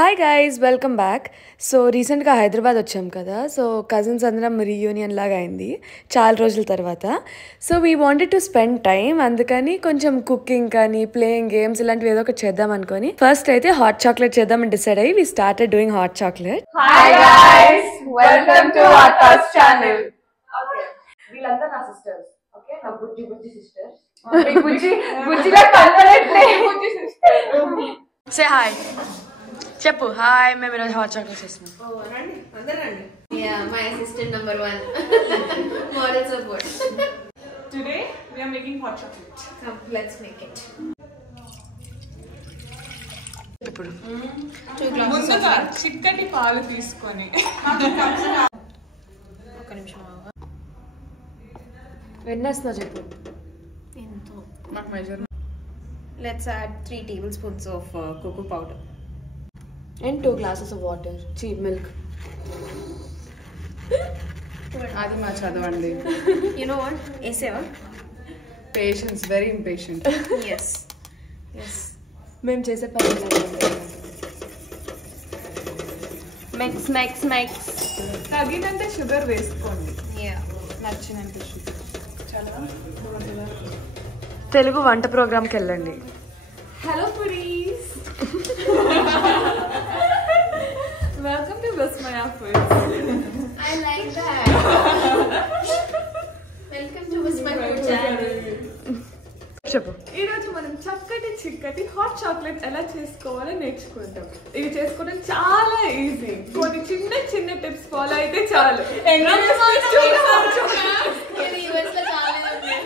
Hi guys, welcome back. So రీసెంట్గా హైదరాబాద్ వచ్చాం కదా. సో కజిన్స్ అందరం రీయూనియన్ లాగా అయింది చాలా రోజుల తర్వాత. So we wanted to spend time, అందుకని కొంచెం కుకింగ్ కానీ ప్లేయింగ్ గేమ్స్ ఇలాంటివి ఏదో ఒకటి చేద్దాం అనుకొని ఫస్ట్ అయితే హాట్ చాక్లెట్ చేద్దామని డిసైడ్ అయ్యి we started doing hot chocolate. Hi guys, welcome to our first channel. Okay, వీళ్ళందరూ నా సిస్టర్స్. ఓకే, నా బుజ్జి బుజ్జి సిస్టర్స్. బుజ్జిగా కనబడట్లే. బుజ్జి సిస్టర్. సే హాయ్ చెప్పు. హాయ్, మేము ఈరోజు హాట్ చాక్లెట్ చేస్తున్నాం. రండి, అందరూ రండి. Yeah, my assistant number 1. Moral support. Today we are making hot chocolate. Come, let's make it. ఇప్పుడు 2 glasses. ముందుగా చిక్కటి పాలు తీసుకొని ఒక నిమిషం ఆగు. వెన్నేస్తున్నా చెప్పు. ఎంతో. నాకు measure. Let's add 3 tablespoons of cocoa powder. And 2 glasses of water. Milk. అది మా చదవండి. You know what? A7. Patience, very impatient. Yes. Yes. మేము చేసే పని Mix. తగినంత షుగర్ వేసుకోండి. Yeah. నచ్చినంత షుగర్. చాలా తెలుగు వంట ప్రోగ్రామ్కి వెళ్ళండి. Hello foodies, welcome to Vismaya foods. I like that. Welcome to Vismay Food Channel. చెప్పు. ఈ రోజు మనం చిక్కటి హాట్ చాక్లెట్ ఎలా చేసుకోవాలో నేర్చుకుంటాం. ఇవి చేసుకోవడం చాలా ఈజీ. కొన్ని చిన్న టిప్స్ ఫాలో అయితే చాలు. US లో చాలా ఉంది.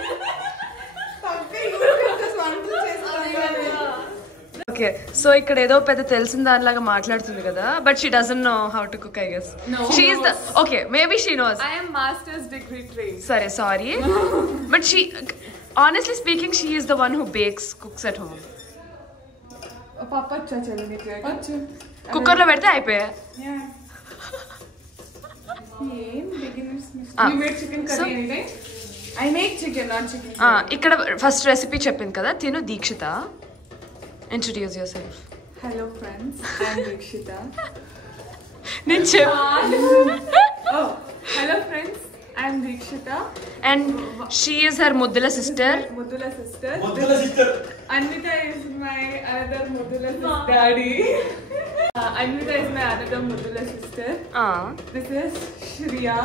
ఓకే, సో ఇక్కడ ఏదో పెద్ద తెలిసిన దానిలాగా మాట్లాడుతుంది కదా, but she doesn't know how to cook. I guess she is the okay, maybe she knows. I am master's degree trained. సరే, sorry, but she honestly speaking she is the one who cooks at home. పాప వచ్చా చలో నీకు cooker లో పెడితే అయిపోయా. ఏం beginners mistake. You made chicken curry anytime? I make chicken, not chicken. ఇక్కడ ఫస్ట్ రెసిపీ చెప్పింది కదా తిను. Dikshita, introduce your self. Hello friends, I am Dikshita. నేను చెప్పు. Oh, hello friends, I am Dikshita. And she is her ముద్దుల sister. Mudula sister. Anvita is my another Mudula sister. Daddy. Anvita is my another Mudula sister. This is Shriya.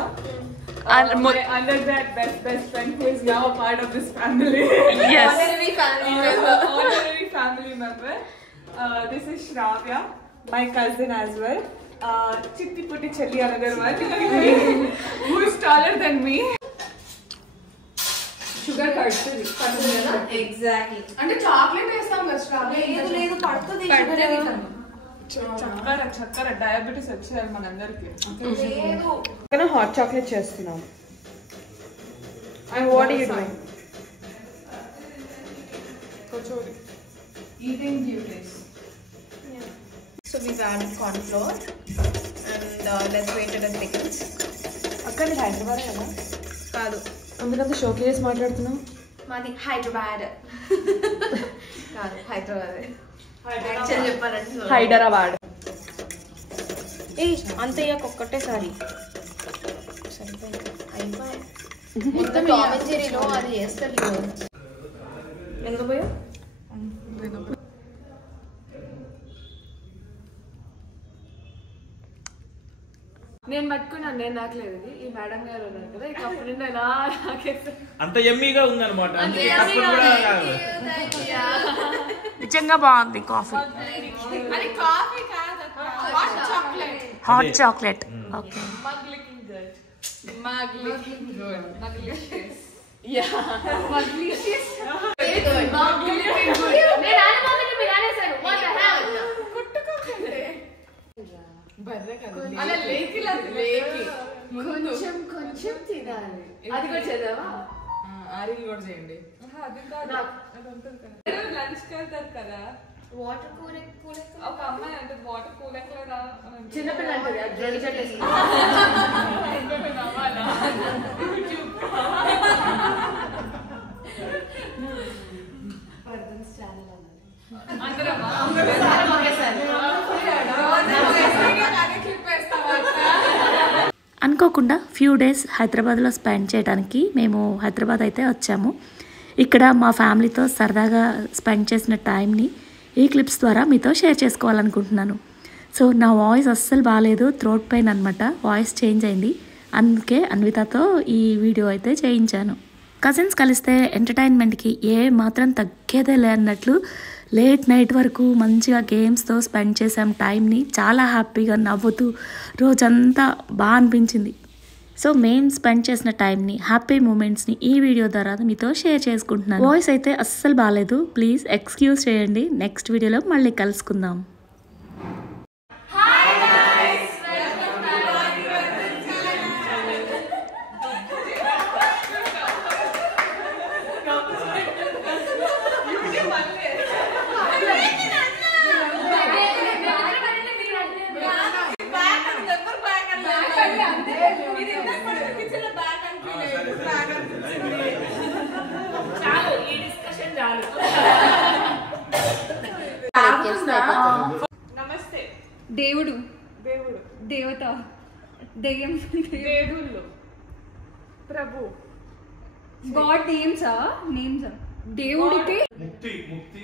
My undergrad best friend who is now a part of this family. Yes. Honorary family member. Honorary family member. This is Shravya, my cousin as well. Chitti Putti Chelli, another one, who is taller than me. Sugar పడుతుంది కదా. Exactly. అంటే chocolate వేస్తాం కదా శ్రావ్య. లేదు పడుతుంది. చక్కెర diabetes వచ్చేయాలి మనందరికి. లేదు. హాట్ చాక్లెట్ చేస్తున్నాం. And what are you doing? Kachori. Eating duties. So we've added corn flour and let's wait till it thickens. అక్కడ హైదరాబాద్ కదా కాదు, అందుకంత షోకి చేసి మాట్లాడుతున్నాం. మాది హైదరాబాద్. కాదు, హైదరాబాద్. యాక్చువల్ చెప్పాలంటే హైదరాబాద్. ఏ అంతయ్య ఒక్కటేసారి సరిపోయింది. అయిపోయి మొత్తం టామ్ అండ్ జెర్రీలో అది చేస్తారు. ఎందుకు పోయా? నేను పట్టుకున్నాను, నేను నాకలేదు. ఈ మేడం గారు ఉన్నారు కదా, ఇక అప్పుడు నుండి ఎలా నాకేస్తారు. అంత ఎమ్మీగా ఉందన్నమాట. నిజంగా బాగుంది కాఫీ. అది కాఫీ కాదు, hot chocolate. Hot chocolate. Okay. Mug looking good. Mug looking good. Muglicious. Yeah. Muglicious. Very good. Mug looking good. నేను ఆనమామని మిలానేసాను. What the hell? కుట్టుకోకండి. బర్రె కదా. అలా లేకిలా లేకి. కొంచెం తినాలి. అది కూడా చేద్దామా? ఆరిల్ కూడా చేయండి. అది కాదు, అది ఉంటుంది కదా. లంచ్ వెళ్తారు కదా, వాటర్ కూల్ ఒక అమ్మాయి అంటే వాటర్ కూలెక్కలేదా చిన్నపిల్ల అంటే జల్లి కట్టేసి అందరమ్మా అనుకోకుండా ఫ్యూ డేస్ హైదరాబాద్లో స్పెండ్ చేయడానికి మేము హైదరాబాద్ అయితే వచ్చాము. ఇక్కడ మా ఫ్యామిలీతో సరదాగా స్పెండ్ చేసిన టైంని ఈ క్లిప్స్ ద్వారా మీతో షేర్ చేసుకోవాలనుకుంటున్నాను. సో నా వాయిస్ అస్సలు బాగాలేదు, థ్రోట్ పెయిన్ అనమాట, వాయిస్ చేంజ్ అయింది. అందుకే అన్వితతో ఈ వీడియో అయితే చేయించాను. కజిన్స్ కలిస్తే ఎంటర్టైన్మెంట్కి ఏ మాత్రం తగ్గేదే లేనట్లు లేట్ నైట్ వరకు మంచిగా గేమ్స్తో స్పెండ్ చేసాం టైంని. చాలా హ్యాపీగా నవ్వుతూ రోజంతా బాగా అనిపించింది. సో మేము స్పెండ్ చేసిన టైంని, హ్యాపీ మూమెంట్స్ని ఈ వీడియో ద్వారా మీతో షేర్ చేసుకుంటున్నాను. వాయిస్ అయితే అస్సలు బాగాలేదు, ప్లీజ్ ఎక్స్క్యూజ్ చేయండి. నెక్స్ట్ వీడియోలో మళ్ళీ కలుసుకుందాం. నమస్తే. దేవుడు, దేవుడు, దేవత, దెయ్యం, దేవుళ్ళు, ప్రభు, గాడ్ నేమ్స్ దేవుడికి ముక్తి